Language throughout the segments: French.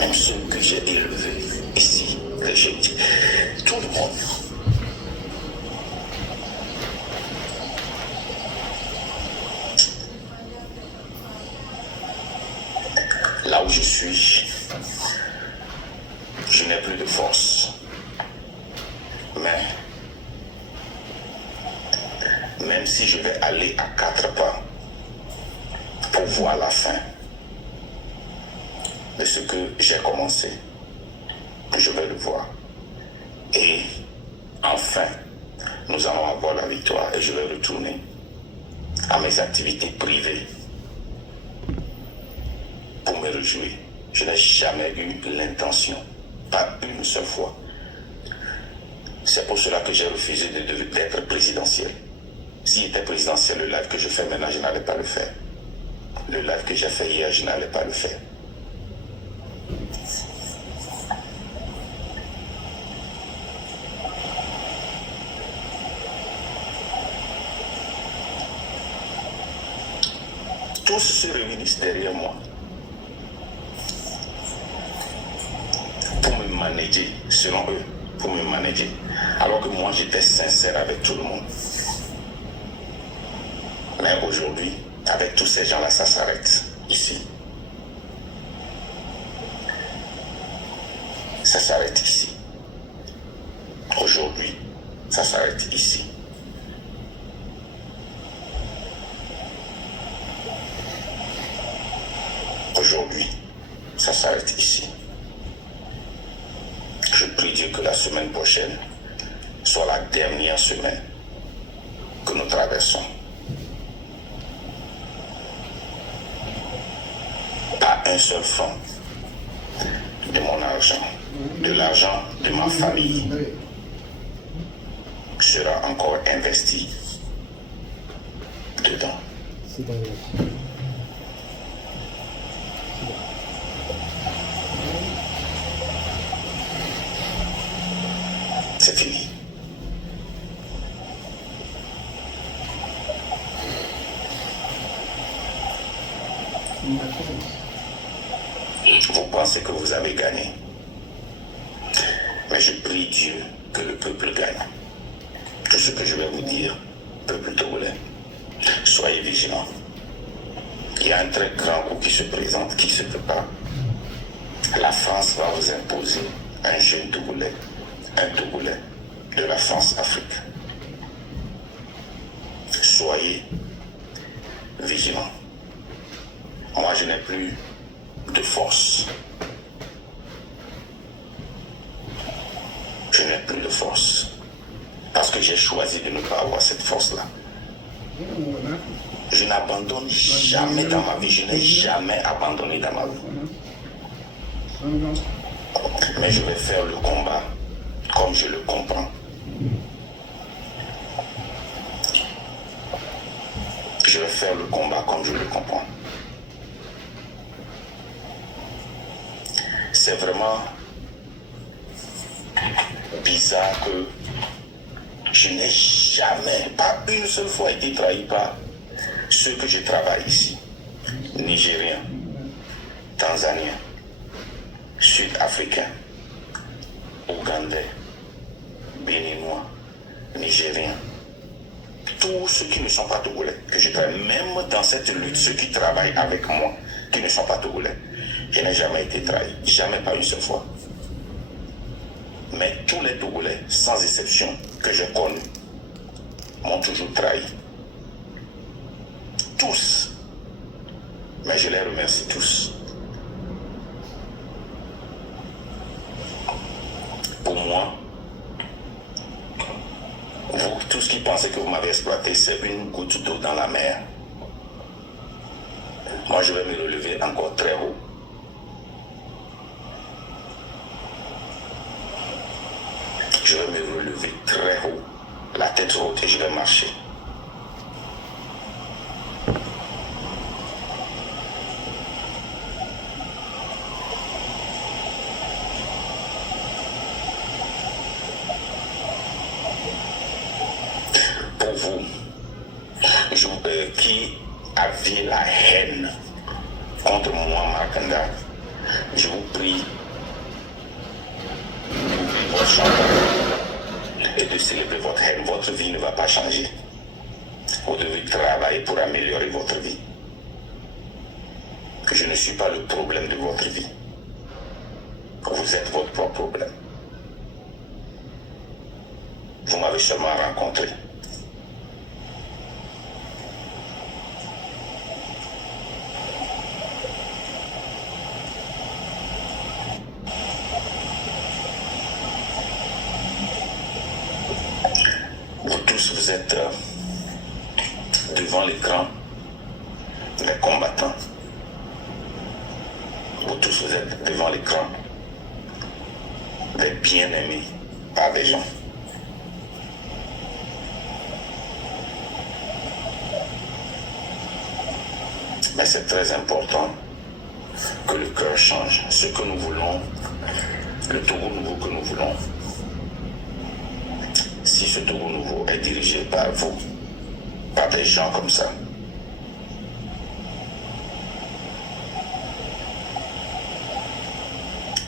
même ceux que j'ai élevés ici, que j'ai dit, tout le monde. Là où je suis, je n'ai plus de force. Mais même si je vais aller à 4 pas pour voir la fin de ce que j'ai commencé, je vais le voir. Et enfin, nous allons avoir la victoire et je vais retourner à mes activités privées pour me réjouir. Je n'ai jamais eu l'intention, pas une seule fois. C'est pour cela que j'ai refusé d'être présidentiel. S'il était présidentiel, le live que je fais maintenant, je n'allais pas le faire. Le live que j'ai fait hier, je n'allais pas le faire. Tous se réunissent derrière moi pour me manager, selon eux, pour me manager. Alors que moi, j'étais sincère avec tout le monde. Mais aujourd'hui, avec tous ces gens-là, ça s'arrête ici. Ça s'arrête ici. Aujourd'hui, ça s'arrête ici. Aujourd'hui, ça s'arrête ici. Je prie Dieu que la semaine prochaine soit la dernière semaine que nous traversons. Pas un seul franc de mon argent, de l'argent de ma famille sera encore investi dedans. C'est fini. Vous pensez que vous avez gagné. Mais je prie Dieu que le peuple gagne. Tout ce que je vais vous dire, peuple togolais, soyez vigilants. Il y a un très grand coup qui se présente, qui se prépare. La France va vous imposer un jeune Togolais, un Togolais de la France-Afrique. Soyez vigilants. Moi, je n'ai plus de force. Je n'ai plus de force. Parce que j'ai choisi de ne pas avoir cette force-là. Je n'abandonne jamais dans ma vie. Je n'ai jamais abandonné dans ma vie. Mais je vais faire le combat comme je le comprends. Je vais faire le combat comme je le comprends. C'est vraiment bizarre que je n'ai jamais, pas une seule fois été trahi par ceux que je travaille ici. Nigériens, Tanzaniens, Sud-Africains, Ougandais, Béninois, Nigériens. Tous ceux qui ne sont pas togolais, que je travaille, même dans cette lutte, ceux qui travaillent avec moi, qui ne sont pas togolais, je n'ai jamais été trahi, jamais, pas une seule fois. Mais tous les Togolais, sans exception, que j'ai connus, m'ont toujours trahi. Tous. Mais je les remercie tous. Pour moi, vous tous qui pensez que vous m'avez exploité, c'est une goutte d'eau dans la mer. Moi, je vais me relever encore très haut. Je vais me relever très haut, la tête haute, et je vais marcher. Pour vous, qui aviez la haine contre moi, Markanda, je vous prie votre changement et de célébrer votre haine. Votre vie ne va pas changer. Vous devez travailler pour améliorer votre vie. Je ne suis pas le problème de votre vie. Vous êtes votre propre problème. Vous m'avez seulement rencontré. Vous tous, vous êtes devant l'écran des combattants. Vous tous, vous êtes devant l'écran des bien-aimés par des gens. Mais c'est très important que le cœur change. Ce que nous voulons, le Togo nouveau que nous voulons, si ce Togo nouveau est dirigé par vous, par des gens comme ça,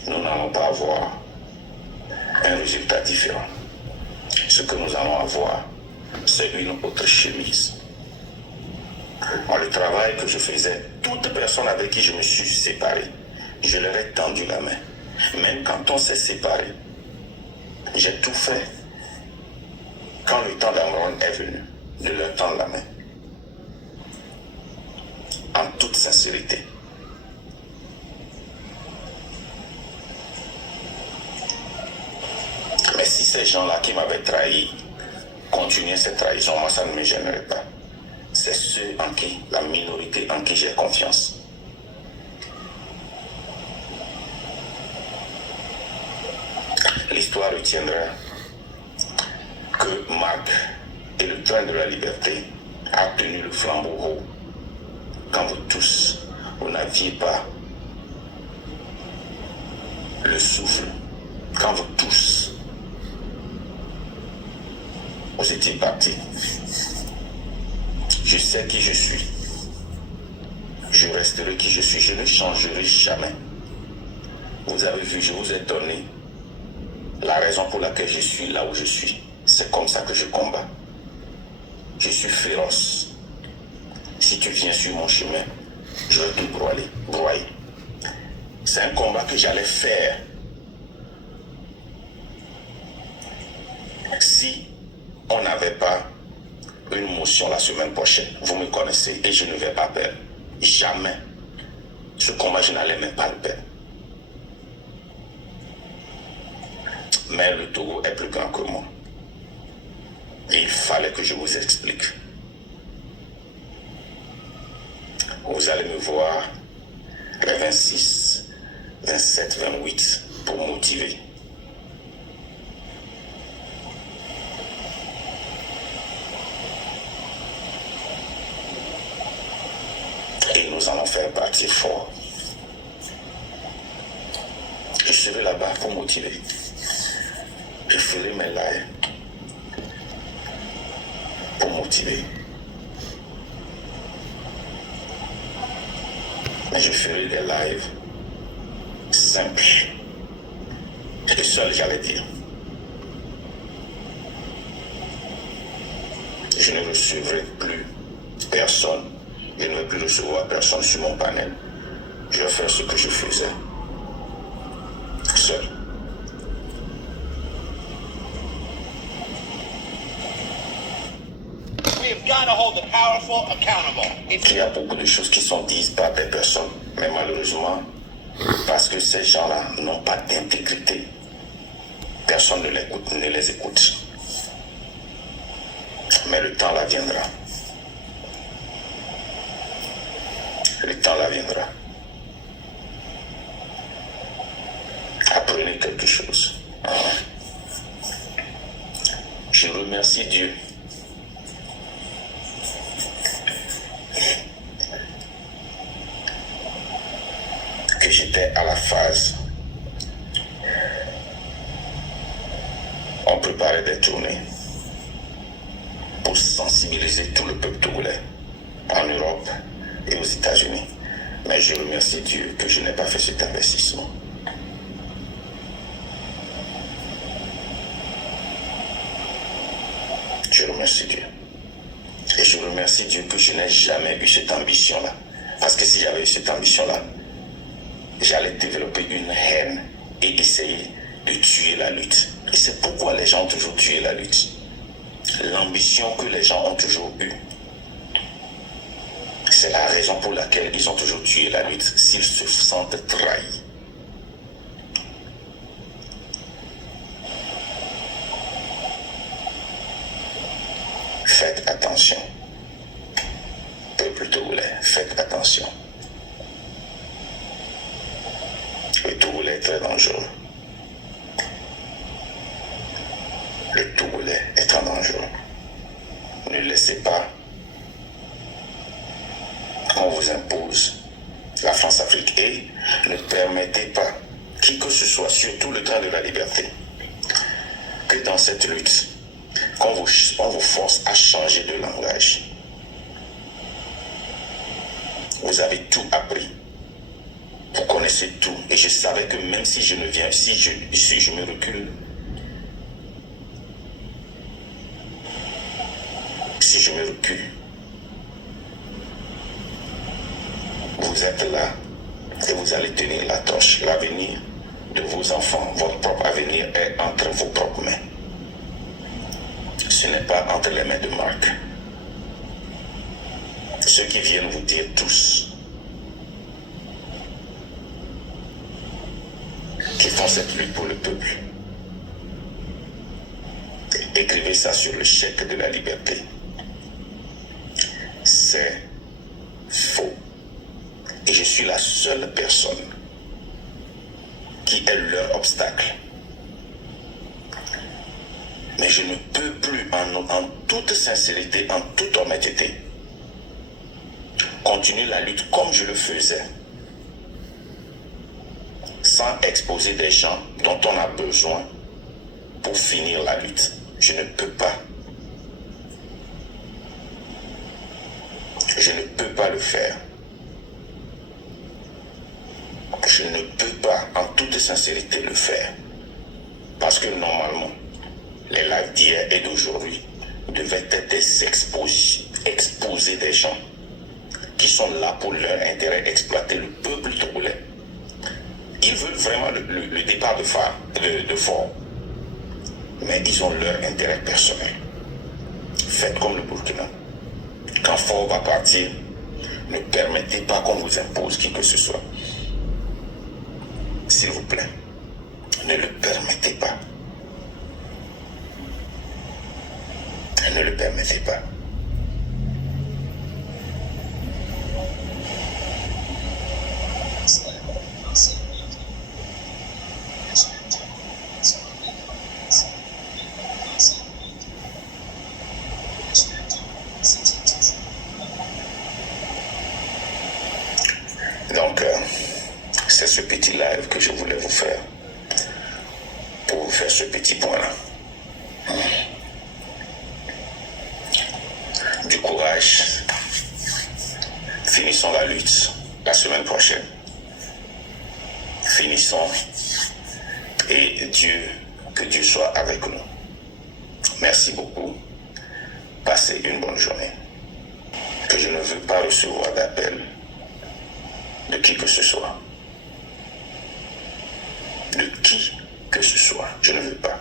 nous n'allons pas avoir un résultat différent. Ce que nous allons avoir, c'est une autre chemise. Moi, le travail que je faisais, toute personne avec qui je me suis séparé, je leur ai tendu la main. Même quand on s'est séparé, j'ai tout fait. Quand le temps d'Amron est venu, de leur tendre la main. En toute sincérité. Mais si ces gens-là qui m'avaient trahi continuaient cette trahison, moi ça ne me gênerait pas. C'est ceux en qui, la minorité en qui j'ai confiance. L'histoire retiendra que Marc et le train de la liberté a tenu le flambeau haut quand vous tous, vous n'aviez pas le souffle, quand vous tous, vous étiez partis. Je sais qui je suis. Je resterai qui je suis. Je ne changerai jamais. Vous avez vu, je vous ai donné la raison pour laquelle je suis là où je suis. C'est comme ça que je combats. Je suis féroce. Si tu viens sur mon chemin, je vais te broyer. C'est un combat que j'allais faire. Si on n'avait pas une motion la semaine prochaine, vous me connaissez et je ne vais pas perdre. Jamais. Ce combat, je n'allais même pas le perdre. Mais le Togo est plus grand que moi. Et il fallait que je vous explique. Vous allez me voir les 26, 27, 28 pour motiver. Et nous allons faire partir fort. Je serai là-bas pour motiver. Je ferai mes lives pour motiver. Mais je ferai des lives simples. Et seul, j'allais dire. Je ne recevrai plus personne. Je ne vais plus recevoir personne sur mon panel. Je vais faire ce que je faisais. Seul. Il y a beaucoup de choses qui sont dites par des personnes, mais malheureusement, parce que ces gens-là n'ont pas d'intégrité, personne ne les écoute. Mais le temps là viendra. Le temps là viendra. Apprenez quelque chose. Je remercie Dieu. Que j'étais à la phase. On préparait des tournées pour sensibiliser tout le peuple togolais en Europe et aux États-Unis Mais je remercie Dieu que je n'ai pas fait cet investissement. Je remercie Dieu. Et je remercie Dieu que je n'ai jamais eu cette ambition-là. Parce que si j'avais eu cette ambition-là, j'allais développer une haine et essayer de tuer la lutte. Et c'est pourquoi les gens ont toujours tué la lutte. L'ambition que les gens ont toujours eue, c'est la raison pour laquelle ils ont toujours tué la lutte, s'ils se sentent trahis. Faites attention. Peuple togolais, faites attention. Le Togolais est très dangereux. Le Togolais est très dangereux. Ne laissez pas qu'on vous impose la France-Afrique et ne permettez pas qui que ce soit, surtout le train de la liberté, que dans cette lutte, on vous force à changer de langage. Vous avez tout appris. Vous connaissez tout. Et je savais que même si je ne viens, si je me recule, si je me recule, vous êtes là et vous allez tenir la torche. L'avenir de vos enfants, votre propre avenir est entre vos propres mains. Ce n'est pas entre les mains de Marc. Ceux qui viennent vous dire tous qui font cette lutte pour le peuple, écrivez ça sur le chèque de la liberté. C'est faux. Et je suis la seule personne qui est leur obstacle. Mais je ne peux plus, en toute sincérité, en toute honnêteté, continuer la lutte comme je le faisais, sans exposer des gens dont on a besoin pour finir la lutte. Je ne peux pas. Je ne peux pas le faire. Je ne peux pas, en toute sincérité, le faire. Parce que normalement, les lives d'hier et d'aujourd'hui devaient être exposer des gens qui sont là pour leur intérêt, exploiter le peuple togolais. Ils veulent vraiment le départ de Faure. Mais ils ont leur intérêt personnel. Faites comme le Burkina. Quand Faure va partir, ne permettez pas qu'on vous impose qui que ce soit. S'il vous plaît, ne le permettez pas. Ne le permettez pas. Donc, c'est ce petit live que je voulais vous faire pour vous faire ce petit point-là. Du courage. Finissons la lutte la semaine prochaine. Finissons. Et que Dieu soit avec nous. Merci beaucoup. Passez une bonne journée. Que je ne veux pas recevoir d'appel de qui que ce soit. De qui que ce soit. Je ne veux pas.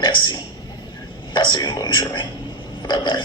Merci. Passez une bonne journée. Bye bye.